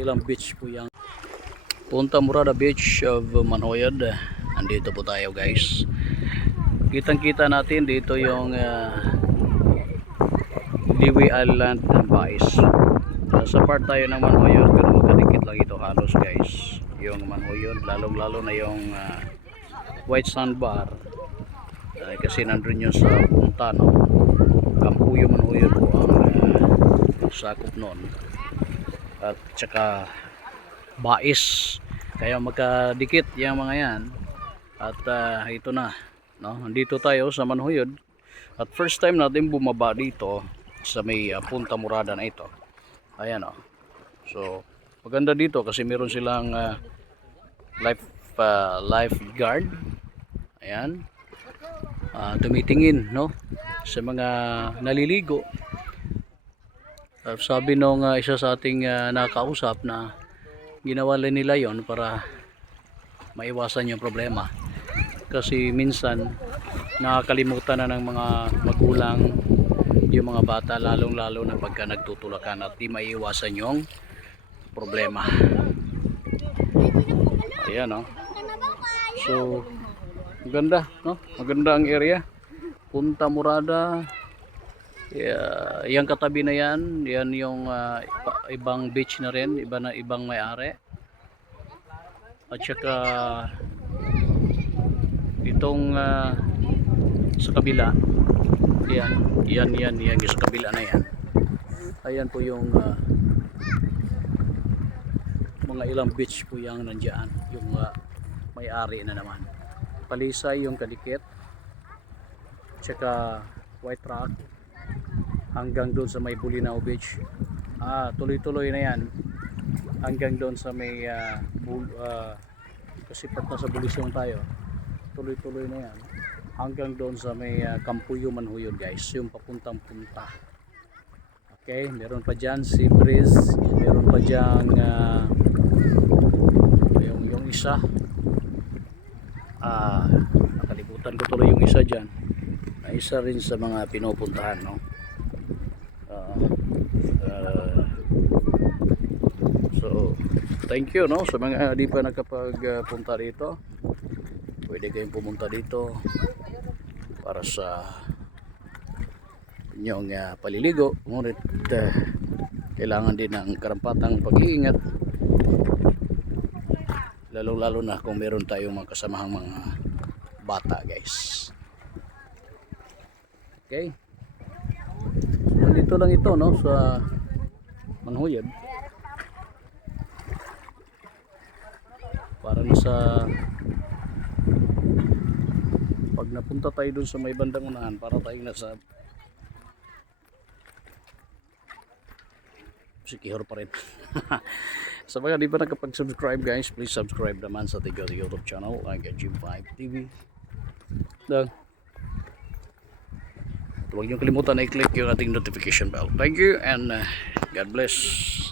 ilang beach po yan. Punta Morada Beach of Manhoyod. Andito po tayo guys. Kitang kita natin dito yung Liwi Island ng Bais. Sa part tayo ng Manhoyod, pero magkadikit lang ito halos guys. Yung Manhoyod, lalong lalo na yung White Sandbar. Kasi nandun yun sa Puntano. Kampuyo Manhoyod po ang sakop nun. At saka Bais, kaya magkadikit yung mga yan. At ito na, no? Nandito tayo sa Manhoyod at first time natin bumaba dito sa may Punta Morada na ito. Ayan o. So maganda dito kasi meron silang lifeguard. Ayan, tumitingin, no, sa mga naliligo. Sabi nung isa sa ating nakausap na ginawa nila yon para maiwasan yung problema, kasi minsan nakakalimutan na ng mga magulang yung mga bata, lalong lalo na pagka nagtutulakan at di maiwasan yung problema. Ayan, no? So maganda, no? Maganda ang area Punta Morada. Yang katabi na yan yung ibang beach na rin, ibang may-ari. At saka itong sa kabila, yan yung sa kabila na yan. Ayan po yung mga ilang beach po yung nandiyan, yung may-ari na naman. Palisay yung kadikit, tsaka White Rock hanggang doon sa may Bulinaw Beach. Tuloy-tuloy na yan hanggang doon sa may kasi pat na sa Bulisong tayo, tuloy-tuloy na yan hanggang doon sa may Kampuyo Manhoyod guys, yung papuntang punta. Okay, meron pa dyan Sea Breeze, meron pa dyan yung isa, nakalimutan ko tuloy yung isa dyan, na isa rin sa mga pinupuntahan, no? So thank you, no, sa mga di pa nakapagpunta dito. Pwede kayong pumunta dito para sa inyong paliligo, ngunit kailangan din ng karampatang pag-iingat, lalo na kung meron tayong mga kasamahang mga bata guys. Okay, dito lang ito, no, sa Manhoyod, para na sa pag napunta tayo dun sa may bandang unahan, para tayong nasa Sikihor pa rin. Sa mga di pa nakapag-subscribe guys, please subscribe naman sa ating YouTube channel, like Jim5 TV. Huwag niyong kalimutan na i-click yung ating notification bell. Thank you and God bless.